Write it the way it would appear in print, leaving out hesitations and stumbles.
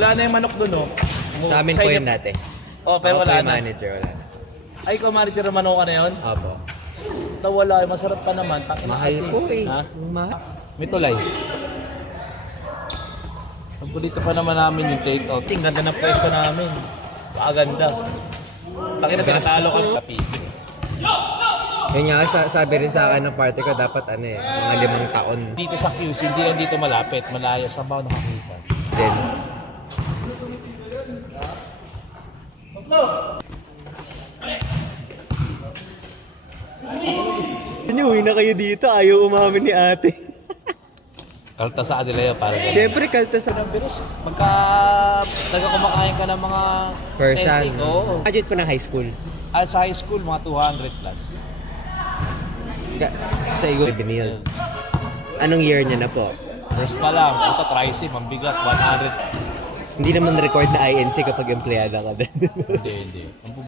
Wala na yung manok dun, oh. Sa amin po yun dati. Oh, pero Ako po wala yung na. manager, wala na. Ay, ikaw manager ng manok na yun? Opo. Ito wala, masarap pa naman. Mahal po eh. Ha? Mahal. May tulay. Dito pa naman namin yung take-out. Ang ganda ng pwesto namin. Pakaganda. Pag natalo ka sa PC. Yun nga, sabi rin sa akin ng party ko, dapat mga 5 taon. Dito sa QC, hindi lang dito malapit. Malayo sa baw nakakita. Then, uwi na kayo dito, ayaw umamin ni ate. Kalta sa Adelayo para. Siyempre, kalta sa Pagka kumakain ka ng mga Persian. ethnic, oo. Budget po ng high school. Sa high school, mga 200 plus. Sa iyo, binil. Anong year niya na po? First pa lang, ito trisim, ang bigat, 100. Hindi naman record na INC kapag empleyado ka din. Hindi.